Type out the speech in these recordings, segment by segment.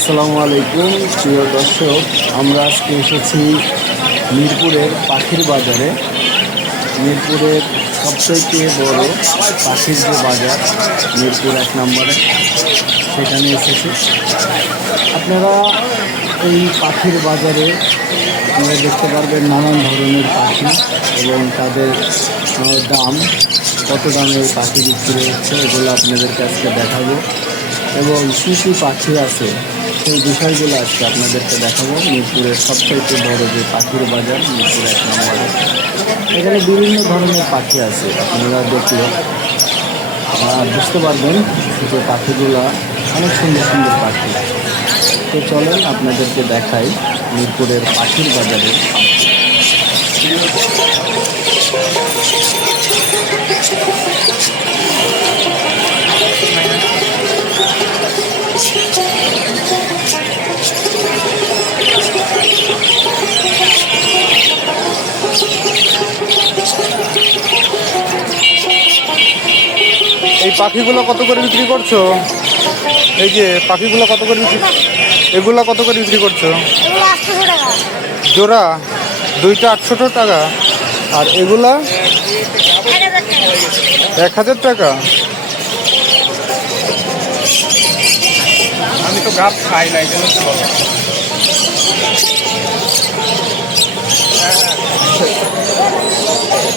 আসসালামু আলাইকুম, প্রিয় দর্শক, আমরা আজকে এসেছি মিরপুরের পাখির বাজারে। মিরপুরের সবথেকে বড় পাখির যে বাজার, মিরপুর এক নম্বরে, সেখানে এসেছি। আপনারা এই পাখির বাজারে আপনারা দেখতে পারবেন নানান ধরনের পাখি এবং তাদের দাম, কত দামের পাখি বিক্রি হচ্ছে, এগুলো আপনাদেরকে আজকে দেখাবো। এবং কী পাখি আছে, সেই বিষয়গুলো আজকে আপনাদেরকে দেখাবো। মিরপুরের সবচাইতে বড় যে পাখির বাজার, মিরপুর এক নম্বরে। এখানে বিভিন্ন ধরনের পাখি আছে, আপনারা দেখলে বুঝতে পারবেন যে পাখিগুলো অনেক সুন্দর সুন্দর পাখি। তো চলেন আপনাদেরকে দেখাই মিরপুরের পাখির বাজারে এই পাখিগুলো কত করে বিক্রি করছ? এই যে পাখিগুলো কত করে বিক্রি এগুলো কত করে বিক্রি করছ? জোড়া? দুইটা আটশোশো টাকা। আর এগুলা? এক হাজার টাকা। এক হাজার টাকা? আমি তো গাছ খাই না এই জন্য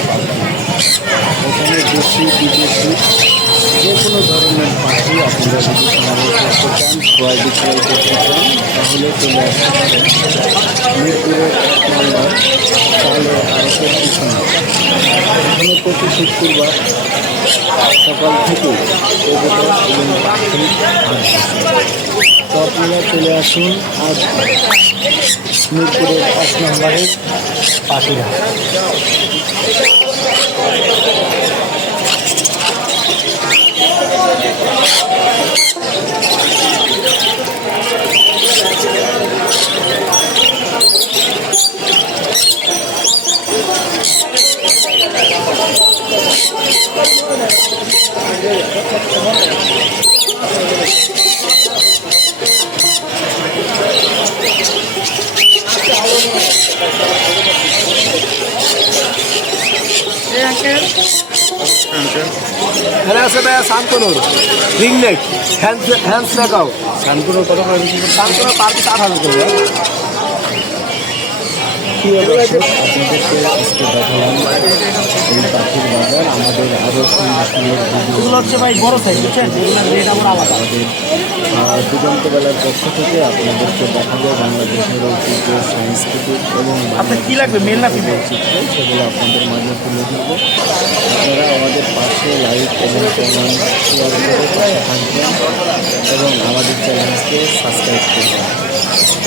পাখি এখানে দেশি বিদেশি যে কোনো ধরনের পাখি আপনারা যদি সংগ্রহ করতে চান ক্রয় বিক্রয় করতে চান তাহলে চলে আসতে মিরপুরের এক নম্বর তাহলে আরতের পিছনে এখানে প্রতি শুক্রবার সকাল থেকে এবং পাখি তো আপনারা চলে আসুন আজ মিরপুরের এক নম্বরের পাখিরা Thank you. এখানে আছে ভাইয়া শান্তনুর। রিং নেক হ্যান্ড হ্যান্ড লাগাও শান্তনুর কত করে? শান্তনুর পার পিস হাজার করে। প্রিয় দর্শক, আপনাদেরকে আজকে দেখালাম এই পাখির বাজার। আমাদের আরও আমাদের আহ, পক্ষ থেকে আপনাদেরকে দেখাবো বাংলাদেশের ঐতিহ্য সাংস্কৃতিক এবং আপনার কি লাগবে মেল না চিত্র সেগুলো আপনাদের মাঝে তুলে ধরবো। আপনারা আমাদের পাশে লাইক এবং কমেন্ট শেয়ার করে থাকবেন এবং আমাদের চ্যানেলকে সাবস্ক্রাইব করবেন।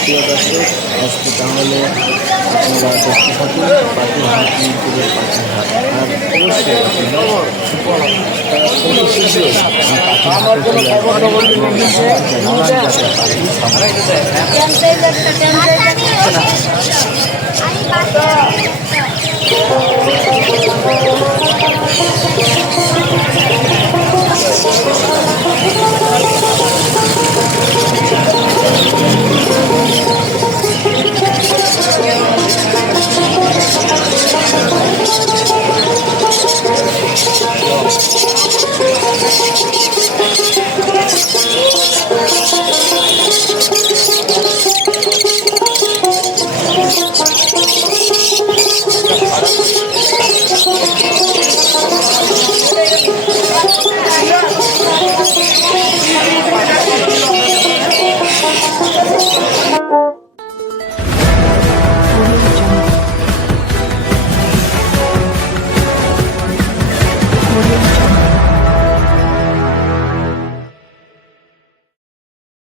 প্রিয় দর্শক আজকে তাহলে আপনারা দেখতে থাকুন পাখির হাট মিরপুরের পাখির হাট আর অবশ্যই পাখির হাটে চলে আসবেন এবং নানান জাতের পাখি